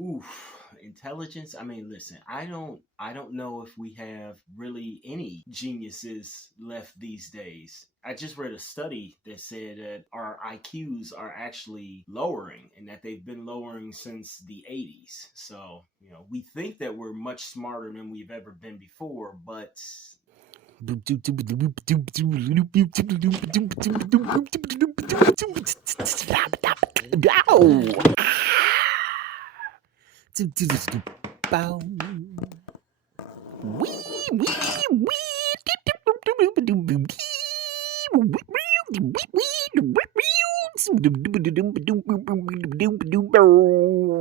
Oof, intelligence. I mean, listen, I don't know if we have really any geniuses left these days. I just read a study that said that our IQs are actually lowering and that they've been lowering since the 80s. So, we think that we're much smarter than we've ever been before, but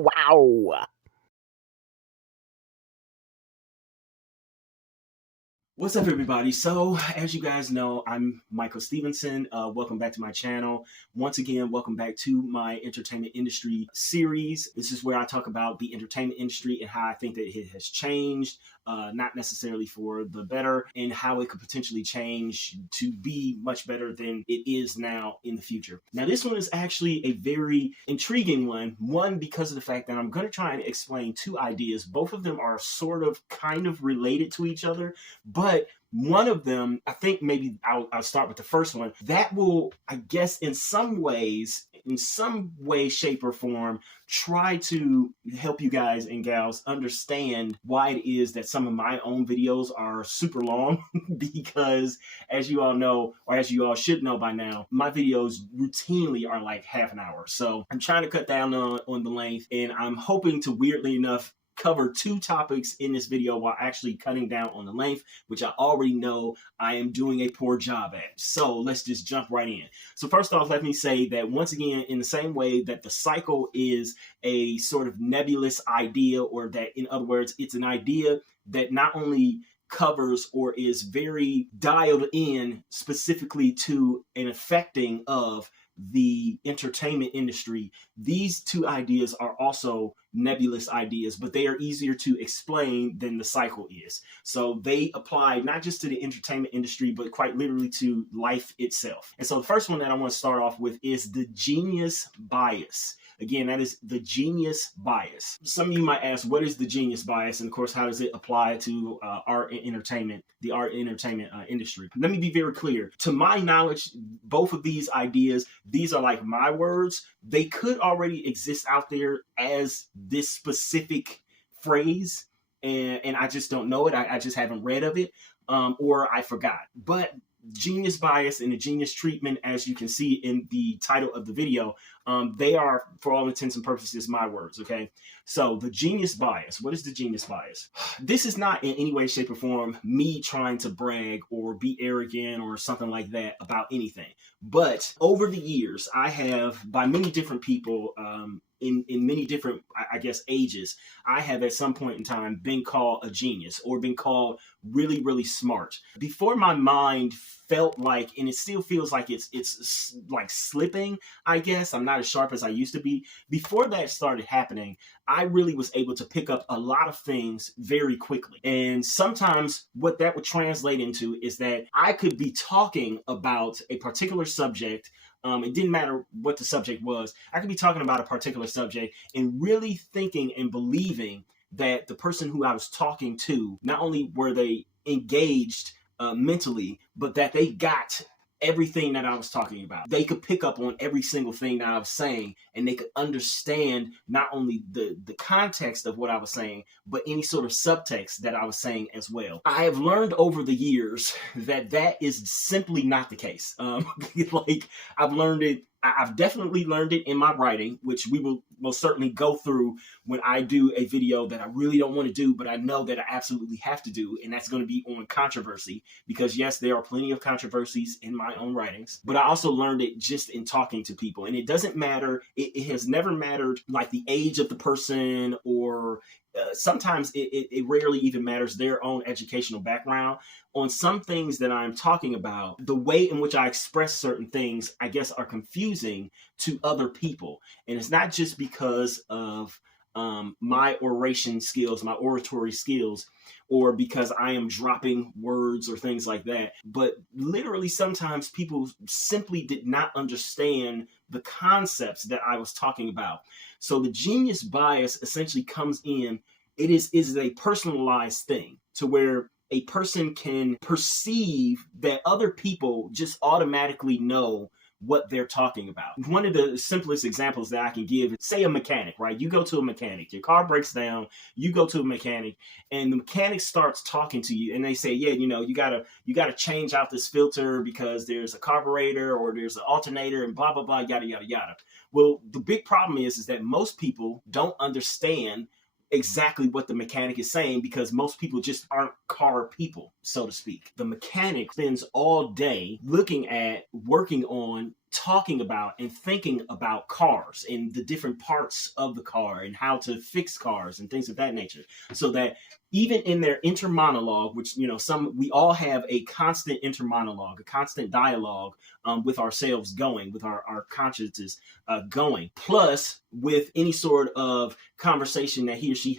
Wow. what's up, everybody? So, as you guys know, I'm Michael Stevenson. Welcome back to my channel. Once again, welcome back to my entertainment industry series. This is where I talk about the entertainment industry and how I think that it has changed, not necessarily for the better, and how it could potentially change to be much better than it is now in the future. Now, this one is actually a very intriguing one. One, because of the fact that I'm going to try and explain two ideas. Both of them are sort of kind of related to each other, but one of them, I think maybe I'll start with the first one. That will, I guess, in some way, shape, or form, try to help you guys and gals understand why it is that some of my own videos are super long. Because as you all know, or as you all should know by now, my videos routinely are like half an hour. So I'm trying to cut down on the length, and I'm hoping to, weirdly enough, cover two topics in this video while actually cutting down on the length, which I already know I am doing a poor job at. So let's just jump right in. So first off, let me say that once again, in the same way that the cycle is a sort of nebulous idea, or that, in other words, it's an idea that not only covers or is very dialed in specifically to an affecting of the entertainment industry, these two ideas are also nebulous ideas, but they are easier to explain than the cycle is. So they apply not just to the entertainment industry, but quite literally to life itself. And so the first one that I want to start off with is the genius bias. Again, that is the genius bias. Some of you might ask, what is the genius bias? And of course, how does it apply to art and entertainment, the art and entertainment industry? Let me be very clear. To my knowledge, both of these ideas, these are like my words. They could already exist out there as this specific phrase, and I just don't know it. I just haven't read of it, or I forgot. But genius bias and the genius treatment, as you can see in the title of the video, they are, for all intents and purposes, my words, okay? So the genius bias, what is the genius bias? This is not in any way, shape, or form me trying to brag or be arrogant or something like that about anything. But over the years, I have, by many different people, in many different, I guess, ages, I have at some point in time been called a genius or been called really, really smart. Before my mind felt like, and it still feels like it's like slipping, I guess. I'm not as sharp as I used to be. Before that started happening, I really was able to pick up a lot of things very quickly. And sometimes what that would translate into is that I could be talking about a particular subject. It didn't matter what the subject was. I could be talking about a particular subject and really thinking and believing that the person who I was talking to, not only were they engaged mentally, but that they got everything that I was talking about. They could pick up on every single thing that I was saying, and they could understand not only the context of what I was saying, but any sort of subtext that I was saying as well. I have learned over the years that that is simply not the case. Like, I've definitely learned it in my writing, which we will most certainly go through when I do a video that I really don't want to do, but I know that I absolutely have to do, and that's going to be on controversy, because yes, there are plenty of controversies in my own writings, but I also learned it just in talking to people. And it doesn't matter, it has never mattered like the age of the person, or sometimes it rarely even matters their own educational background. On some things that I'm talking about, the way in which I express certain things, I guess, are confusing to other people. And it's not just because of my oration skills, my oratory skills, or because I am dropping words or things like that. But literally, sometimes people simply did not understand the concepts that I was talking about. So the genius bias essentially comes in. It is a personalized thing to where a person can perceive that other people just automatically know what they're talking about. One of the simplest examples that I can give is, say, a mechanic, right? You go to a mechanic, your car breaks down, you go to a mechanic, and the mechanic starts talking to you, and they say, yeah, you gotta change out this filter because there's a carburetor or there's an alternator and blah blah blah, yada yada yada. Well, the big problem is that most people don't understand exactly what the mechanic is saying because most people just aren't car people, so to speak. The mechanic spends all day looking at, working on, talking about, and thinking about cars and the different parts of the car and how to fix cars and things of that nature. So that even in their intermonologue, which, we all have a constant intermonologue, a constant dialogue with ourselves going, with our consciences going, plus with any sort of conversation that he or she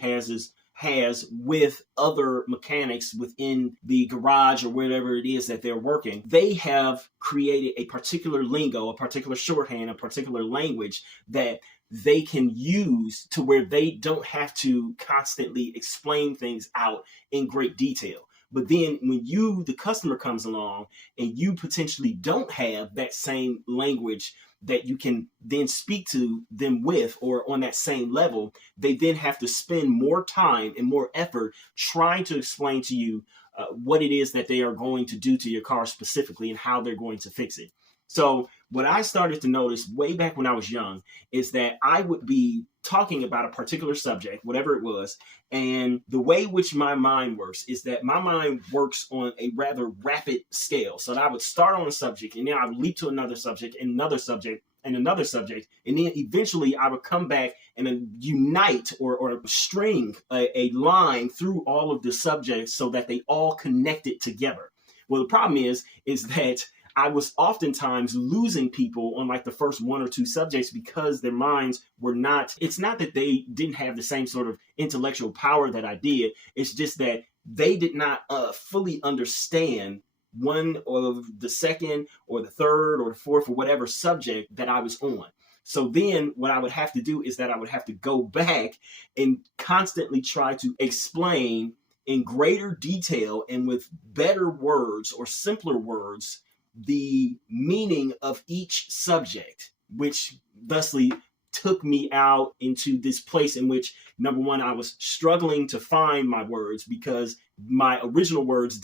has with other mechanics within the garage or wherever it is that they're working. They have created a particular lingo, a particular shorthand, a particular language that they can use to where they don't have to constantly explain things out in great detail. But then when the customer comes along and you potentially don't have that same language that you can then speak to them with, or on that same level, they then have to spend more time and more effort trying to explain to you what it is that they are going to do to your car specifically and how they're going to fix it. So what I started to notice way back when I was young is that I would be talking about a particular subject, whatever it was, and the way which my mind works is that my mind works on a rather rapid scale. So that I would start on a subject, and then I would leap to another subject, and another subject, and another subject, and then eventually I would come back and then unite or string a line through all of the subjects so that they all connected together. Well, the problem is that I was oftentimes losing people on like the first one or two subjects because their minds were not, it's not that they didn't have the same sort of intellectual power that I did. It's just that they did not fully understand one of the second or the third or the fourth or whatever subject that I was on. So then what I would have to do is that I would have to go back and constantly try to explain in greater detail and with better words or simpler words the meaning of each subject, which thusly took me out into this place in which, number one, I was struggling to find my words because my original words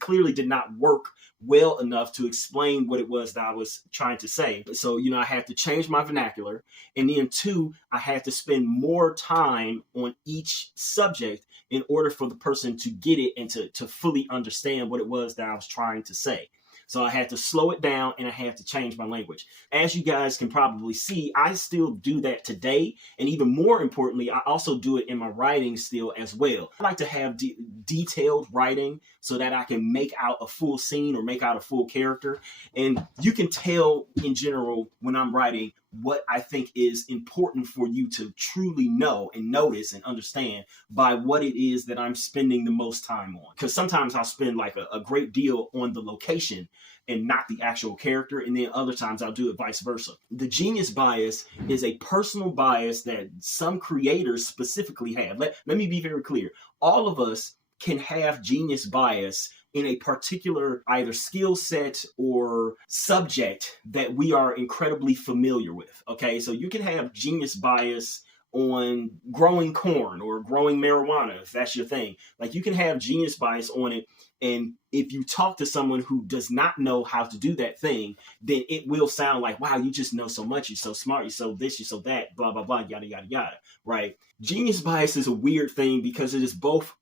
clearly did not work well enough to explain what it was that I was trying to say. So, I had to change my vernacular. And then two, I had to spend more time on each subject in order for the person to get it and to fully understand what it was that I was trying to say. So I had to slow it down and I had to change my language. As you guys can probably see, I still do that today. And even more importantly, I also do it in my writing still as well. I like to have detailed writing so that I can make out a full scene or make out a full character. And you can tell in general when I'm writing what I think is important for you to truly know and notice and understand by what it is that I'm spending the most time on. Because sometimes I'll spend like a great deal on the location and not the actual character. And then other times I'll do it vice versa. The genius bias is a personal bias that some creators specifically have. Let me be very clear. All of us can have genius bias in a particular either skill set or subject that we are incredibly familiar with. Okay, so you can have genius bias on growing corn or growing marijuana, if that's your thing. Like you can have genius bias on it. And if you talk to someone who does not know how to do that thing, then it will sound like, wow, you just know so much. You're so smart. You're so this, you're so that, blah, blah, blah, yada, yada, yada. Right. Genius bias is a weird thing because it is both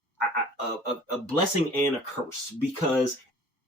a blessing and a curse, because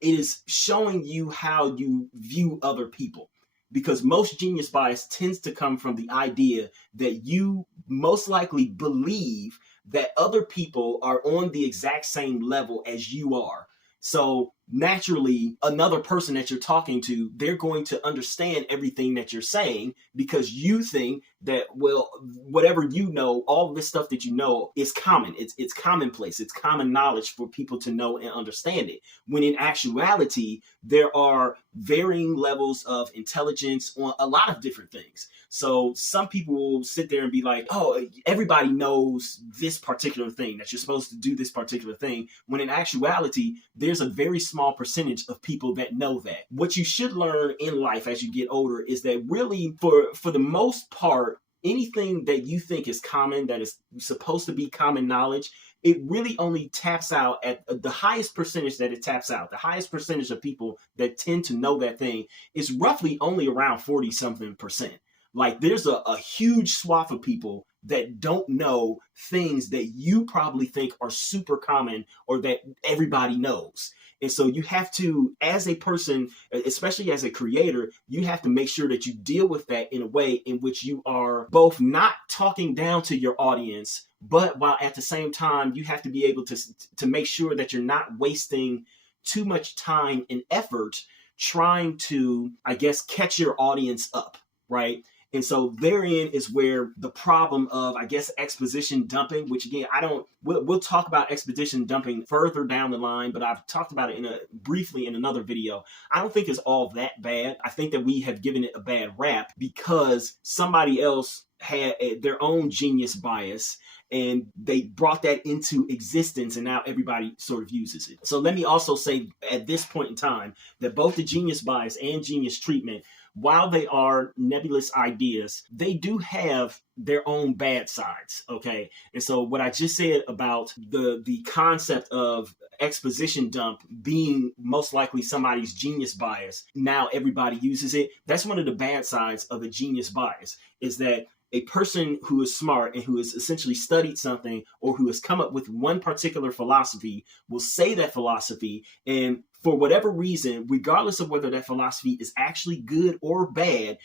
it is showing you how you view other people. Because most genius bias tends to come from the idea that you most likely believe that other people are on the exact same level as you are. So naturally, another person that you're talking to, they're going to understand everything that you're saying because you think that, well, whatever you know, all this stuff that you know is common. It's commonplace. It's common knowledge for people to know and understand it. When in actuality, there are varying levels of intelligence on a lot of different things. So some people will sit there and be like, oh, everybody knows this particular thing, that you're supposed to do this particular thing, when in actuality, there's a very small percentage of people that know that. What you should learn in life as you get older is that really, for the most part, anything that you think is common, that is supposed to be common knowledge, it really only taps out at the highest percentage that it taps out. The highest percentage of people that tend to know that thing is roughly only around 40-something%. Like there's a huge swath of people that don't know things that you probably think are super common or that everybody knows. And so you have to, as a person, especially as a creator, you have to make sure that you deal with that in a way in which you are both not talking down to your audience, but while at the same time, you have to be able to make sure that you're not wasting too much time and effort trying to, I guess, catch your audience up, right? And so therein is where the problem of, I guess, exposition dumping, which again, we'll talk about exposition dumping further down the line, but I've talked about it briefly in another video. I don't think it's all that bad. I think that we have given it a bad rap because somebody else had their own genius bias and they brought that into existence and now everybody sort of uses it. So let me also say at this point in time that both the genius bias and genius treatment, while they are nebulous ideas, they do have their own bad sides, okay? And so what I just said about the concept of exposition dump being most likely somebody's genius bias, now everybody uses it, that's one of the bad sides of a genius bias, is that a person who is smart and who has essentially studied something or who has come up with one particular philosophy will say that philosophy, and for whatever reason, regardless of whether that philosophy is actually good or bad,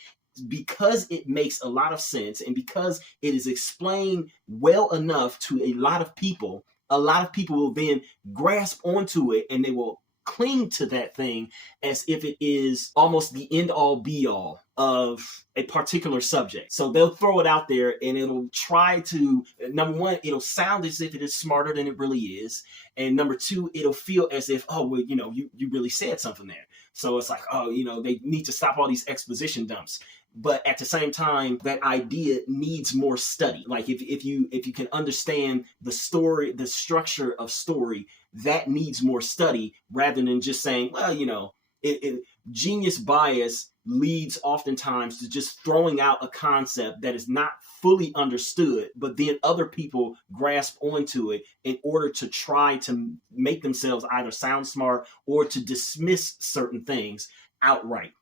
because it makes a lot of sense and because it is explained well enough to a lot of people will then grasp onto it and they will cling to that thing as if it is almost the end all be all of a particular subject. So they'll throw it out there and it'll try to, number one, it'll sound as if it is smarter than it really is. And number two, it'll feel as if, oh, well, you really said something there. So it's like, oh, they need to stop all these exposition dumps. But at the same time, that idea needs more study. Like if you can understand the story, the structure of story, that needs more study rather than just saying, well, genius bias leads oftentimes to just throwing out a concept that is not fully understood, but then other people grasp onto it in order to try to make themselves either sound smart or to dismiss certain things outright.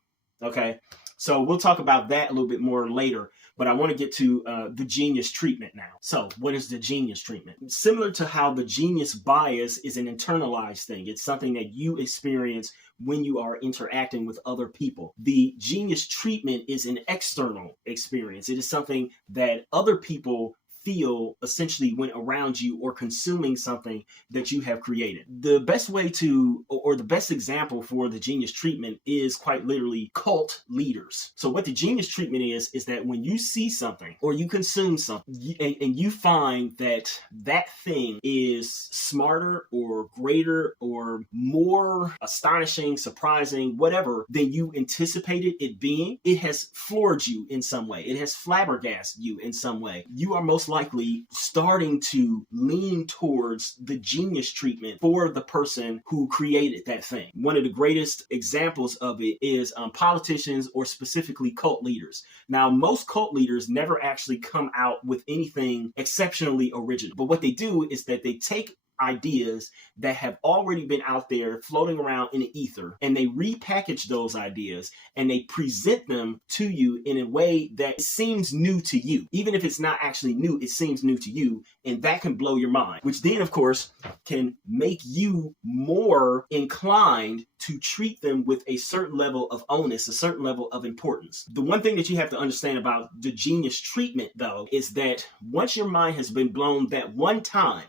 Okay. So we'll talk about that a little bit more later, but I want to get to the genius treatment now. So what is the genius treatment? Similar to how the genius bias is an internalized thing. It's something that you experience when you are interacting with other people. The genius treatment is an external experience. It is something that other people feel essentially when around you or consuming something that you have created. The best way to, or the best example for the genius treatment is quite literally cult leaders. So what the genius treatment is that when you see something or you consume something and you find that that thing is smarter or greater or more astonishing, surprising, whatever, than you anticipated it being, it has floored you in some way. It has flabbergasted you in some way. You are most likely starting to lean towards the genius treatment for the person who created that thing. One of the greatest examples of it is politicians or specifically cult leaders. Now, most cult leaders never actually come out with anything exceptionally original, but what they do is that they take ideas that have already been out there floating around in the ether, and they repackage those ideas and they present them to you in a way that seems new to you. Even if it's not actually new, it seems new to you, and that can blow your mind, which then of course can make you more inclined to treat them with a certain level of onus, a certain level of importance. The one thing that you have to understand about the genius treatment, though, is that once your mind has been blown that one time,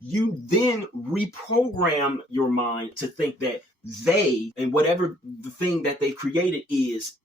mind. You then reprogram your mind to think that they and whatever the thing that they've created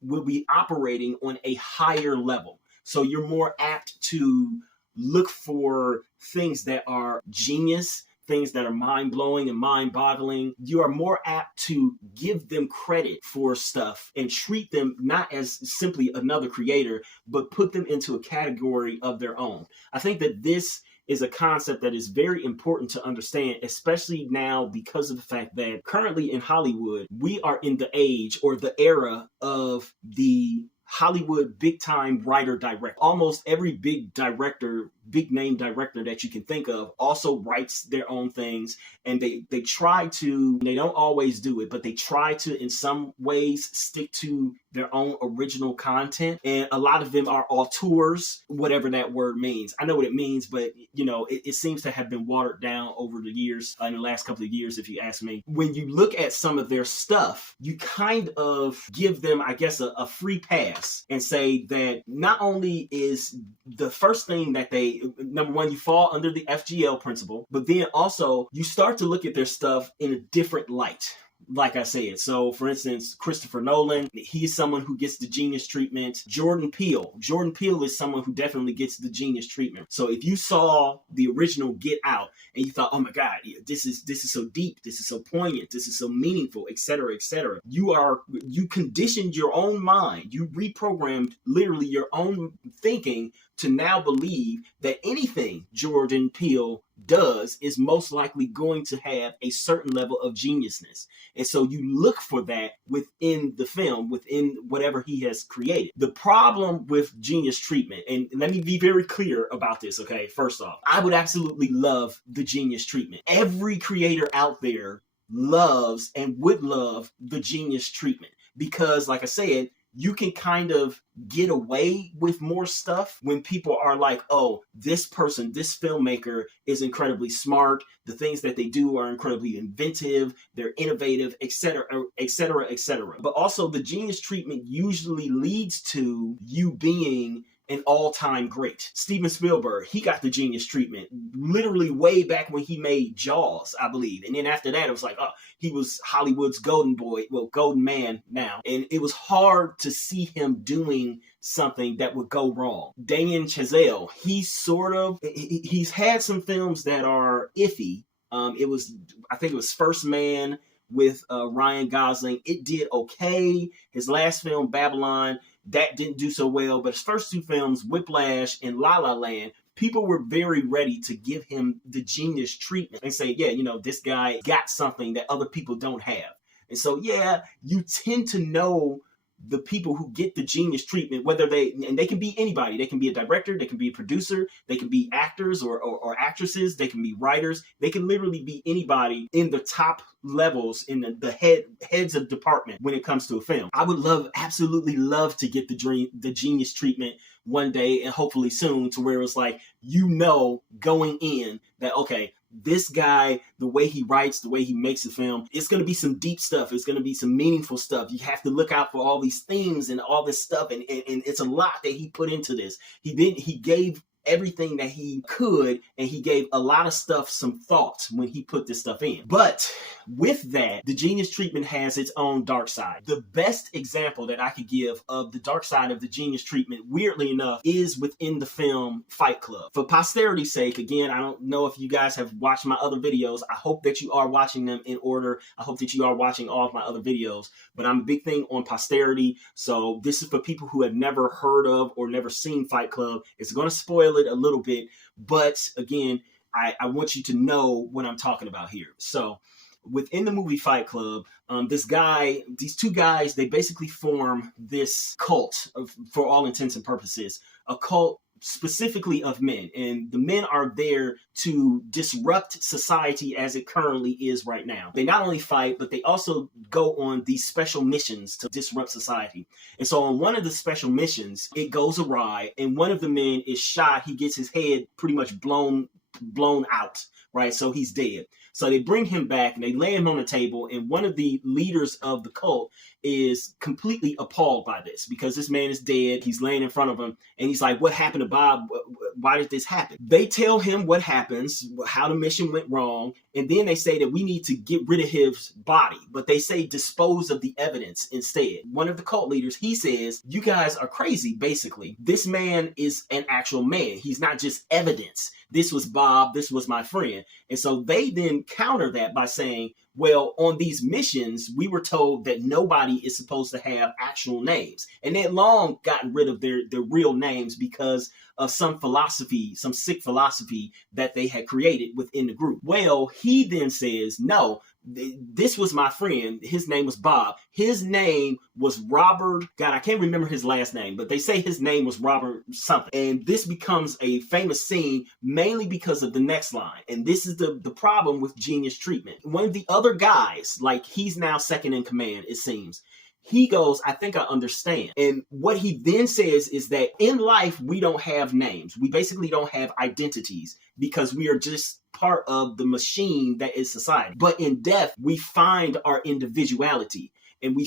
will be operating on a higher level. So you're more apt to look for things that are genius, things that are mind-blowing and mind-boggling. You are more apt to give them credit for stuff and treat them not as simply another creator, but put them into a category of their own. I think that this is a concept that is very important to understand, especially now because of the fact that currently in Hollywood, we are in the age or the era of the Hollywood big time writer director. Almost every big name director that you can think of also writes their own things, and they try to, they don't always do it, but they try to in some ways stick to their own original content. And a lot of them are auteurs, whatever that word means. I know what it means, but it seems to have been watered down over the years, in the last couple of years, if you ask me. When you look at some of their stuff, you kind of give them, I guess, a free pass and say that not only is the first thing that number one, you fall under the FGL principle, but then also you start to look at their stuff in a different light. Like I said, so for instance, Christopher Nolan, he's someone who gets the genius treatment. Jordan Peele is someone who definitely gets the genius treatment. So if you saw the original Get Out and you thought, oh my God, this is so deep, this is so poignant, this is so meaningful, etc., etc., you conditioned your own mind, you reprogrammed literally your own thinking to now believe that anything Jordan Peele does is most likely going to have a certain level of geniusness. And so you look for that within the film, within whatever he has created. The problem with genius treatment, and let me be very clear about this, okay? First off, I would absolutely love the genius treatment. Every creator out there loves and would love the genius treatment because, like I said, you can kind of get away with more stuff when people are like, oh, this person, this filmmaker is incredibly smart. The things that they do are incredibly inventive. They're innovative, etc., etc., etc. But also the genius treatment usually leads to you being an all-time great. Steven Spielberg, he got the genius treatment literally way back when he made Jaws, I believe. And then after that, it was like, oh, he was Hollywood's golden boy, well, golden man now. And it was hard to see him doing something that would go wrong. Damien Chazelle, he's had some films that are iffy. I think it was First Man with Ryan Gosling. It did okay. His last film, Babylon, that didn't do so well, but his first two films, Whiplash and La La Land, people were very ready to give him the genius treatment and say, yeah, this guy got something that other people don't have. And so, yeah, you tend to know the people who get the genius treatment, and they can be anybody. They can be a director, they can be a producer, they can be actors or actresses, they can be writers, they can literally be anybody in the top levels, in the heads of department when it comes to a film. I would absolutely love to get the genius treatment one day, and hopefully soon, to where it's like, going in that, okay, this guy, the way he writes, the way he makes the film, it's going to be some deep stuff. It's going to be some meaningful stuff. You have to look out for all these themes and all this stuff. And it's a lot that he put into this. He gave everything that he could, and he gave a lot of stuff some thought when he put this stuff in. But with that, the genius treatment has its own dark side. The best example that I could give of the dark side of the genius treatment, weirdly enough, is within the film Fight Club. For posterity's sake, again, I don't know if you guys have watched my other videos. I hope that you are watching them in order. I hope that you are watching all of my other videos, but I'm a big thing on posterity. So this is for people who have never heard of or never seen Fight Club. It's going to spoil it a little bit, but again, I want you to know what I'm talking about here. So within the movie Fight Club, these two guys, they basically form this cult for all intents and purposes, a cult specifically of men. And the men are there to disrupt society as it currently is right now. They not only fight, but they also go on these special missions to disrupt society. And so on one of the special missions, it goes awry, and one of the men is shot. He gets his head pretty much blown blown out, right? So he's dead. So they bring him back and they lay him on the table, and one of the leaders of the cult is completely appalled by this because this man is dead. He's laying in front of him, and he's like, what happened to Bob? Why did this happen? They tell him what happens, how the mission went wrong, and then they say that we need to get rid of his body, but they say dispose of the evidence instead. One of the cult leaders, he says, you guys are crazy, basically. This man is an actual man. He's not just evidence. This was Bob, this was my friend. And so they then counter that by saying, well, on these missions, we were told that nobody is supposed to have actual names. And they had long gotten rid of their real names because of some philosophy, some sick philosophy that they had created within the group. Well, he then says, no, this was my friend. His name was Bob. His name was Robert. God, I can't remember his last name, but they say his name was Robert something. And this becomes a famous scene mainly because of the next line. And this is the problem with genius treatment. One of the other guys, like he's now second in command, it seems. He goes, I think I understand. And what he then says is that in life, we don't have names. We basically don't have identities because we are just part of the machine that is society. But in death, we find our individuality. And we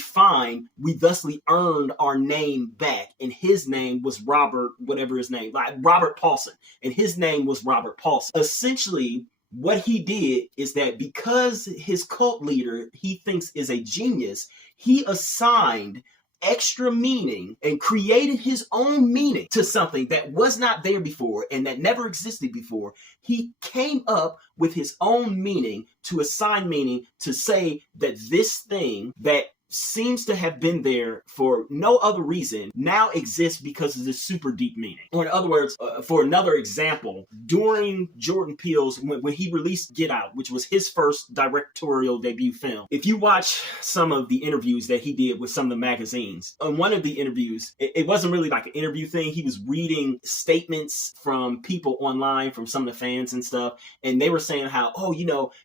thusly earned our name back. And his name was Robert, whatever his name, like Robert Paulson. And his name was Robert Paulson. Essentially, what he did is that because his cult leader, he thinks is a genius, he assigned extra meaning and created his own meaning to something that was not there before and that never existed before. He came up with his own meaning to assign meaning to say that this thing that seems to have been there for no other reason now exists because of this super deep meaning. Or in other words, for another example, during Jordan Peele's, when he released Get Out, which was his first directorial debut film, if you watch some of the interviews that he did with some of the magazines, on one of the interviews, it wasn't really like an interview thing. He was reading statements from people online, from some of the fans and stuff, and they were saying how,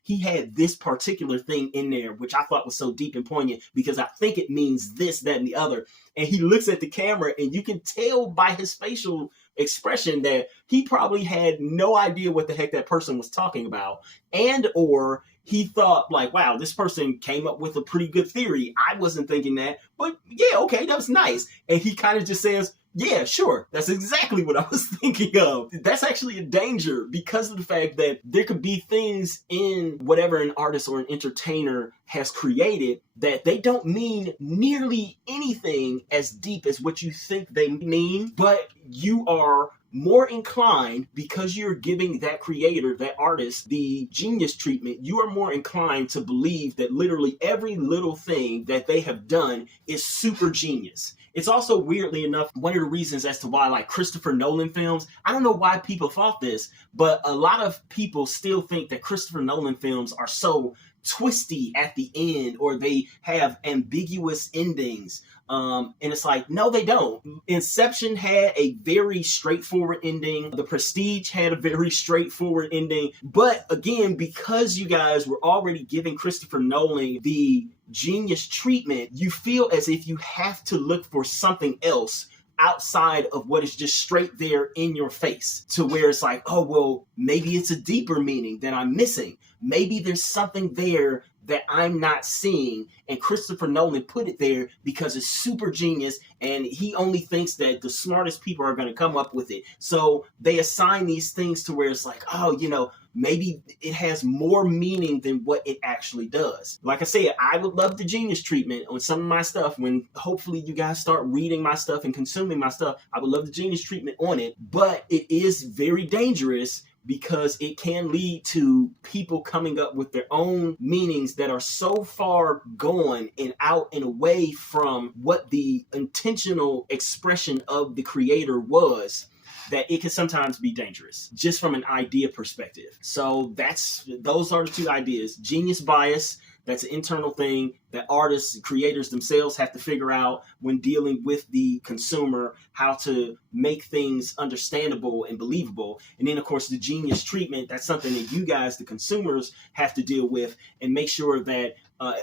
he had this particular thing in there, which I thought was so deep and poignant because I think it means this, that, and the other. And he looks at the camera and you can tell by his facial expression that he probably had no idea what the heck that person was talking about. And or he thought like, wow, this person came up with a pretty good theory. I wasn't thinking that, but yeah, okay, that was nice. And he kind of just says, yeah, sure. That's exactly what I was thinking of. That's actually a danger because of the fact that there could be things in whatever an artist or an entertainer has created that they don't mean nearly anything as deep as what you think they mean, but you are more inclined, because you're giving that creator, that artist, the genius treatment, you are more inclined to believe that literally every little thing that they have done is super genius. It's also, weirdly enough, one of the reasons as to why, like, Christopher Nolan films, I don't know why people thought this, but a lot of people still think that Christopher Nolan films are so twisty at the end, or they have ambiguous endings. And it's like, no, they don't. Inception had a very straightforward ending. The Prestige had a very straightforward ending. But again, because you guys were already giving Christopher Nolan the genius treatment, you feel as if you have to look for something else outside of what is just straight there in your face, to where it's like, oh, well, maybe it's a deeper meaning that I'm missing. Maybe there's something there that I'm not seeing, and Christopher Nolan put it there because it's super genius and he only thinks that the smartest people are going to come up with it. So they assign these things to where it's like, oh, maybe it has more meaning than what it actually does. Like I said, I would love the genius treatment on some of my stuff. When hopefully you guys start reading my stuff and consuming my stuff, I would love the genius treatment on it, but it is very dangerous because it can lead to people coming up with their own meanings that are so far gone and out and away from what the intentional expression of the creator was, that it can sometimes be dangerous, just from an idea perspective. So those are the two ideas. Genius bias, that's an internal thing that artists, creators themselves have to figure out when dealing with the consumer, how to make things understandable and believable. And then, of course, the genius treatment, that's something that you guys, the consumers, have to deal with and make sure that,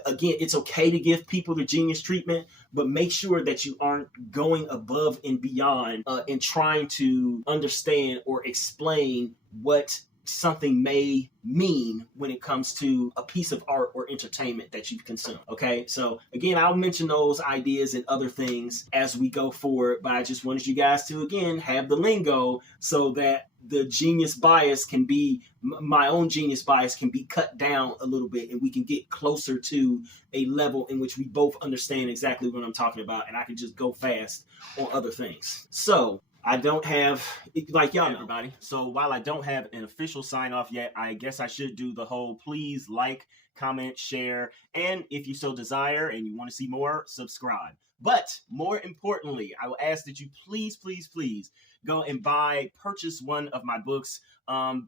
again, it's okay to give people the genius treatment, but make sure that you aren't going above and beyond in trying to understand or explain what something may mean when it comes to a piece of art or entertainment that you've consumed. Okay, so again, I'll mention those ideas and other things as we go forward, but I just wanted you guys to, again, have the lingo so that the genius bias can be, my own genius bias can be cut down a little bit, and we can get closer to a level in which we both understand exactly what I'm talking about, and I can just go fast on other things. So I don't have, like y'all know, everybody. So while I don't have an official sign off yet, I guess I should do the whole please like, comment, share, and if you so desire and you want to see more, subscribe. But more importantly, I will ask that you please go and purchase one of my books.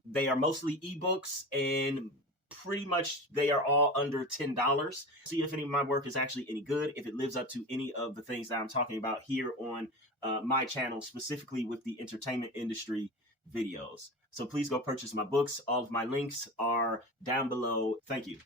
They are mostly ebooks, and pretty much they are all under $10. See if any of my work is actually any good, if it lives up to any of the things that I'm talking about here on my channel, specifically with the entertainment industry videos. So please go purchase my books. All of my links are down below. Thank you.